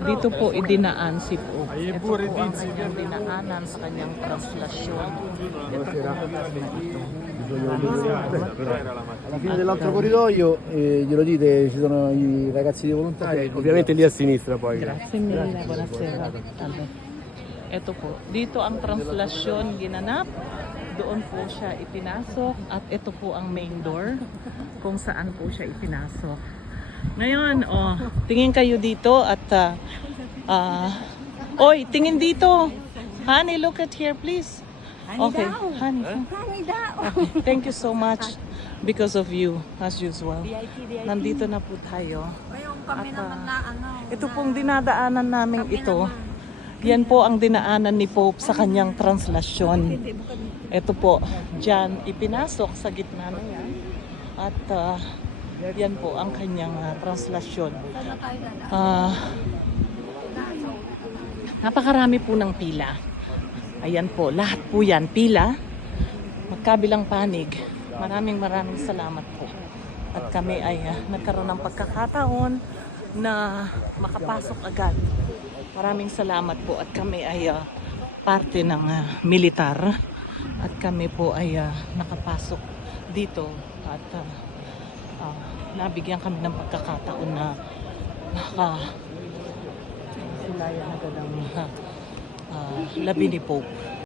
Dito po idinaan si Pope. Ito po ang kanyang dinaanan sa kanyang translasyon. Ito po lugar na ito. Alla fine dell'altro corridoio, glielo dite, ci sono i ragazzi di volontari. Ovviamente lì a sinistra poi. Grazie mille, buonasera. Salve. Ito po, dito ang translasyon ginanap. Doon po siya ipinasok at ito po ang main door kung saan po siya ipinasok. Ngayon, tingin kayo dito at oy, tingin dito. Honey, look at here please. Okay, honey. Okay, thank you so much because of you as usual. Nandito na po tayo. At ito pong dinadaanan namin ito. Yan po ang dinaanan ni Pope sa kanyang translasyon. Ito po, dyan ipinasok sa gitna na yan. At yan po ang kanyang translasyon. Napakarami po ng pila. Ayan po, lahat po yan, pila. Magkabilang panig. Maraming salamat po. At kami ay nagkaroon ng pagkakataon na makapasok agad. Maraming salamat po at kami ay parte ng militar. At kami po ay nakapasok dito at nabigyan kami ng pagkakataon na nakasilayan agad ang labi ni Pope.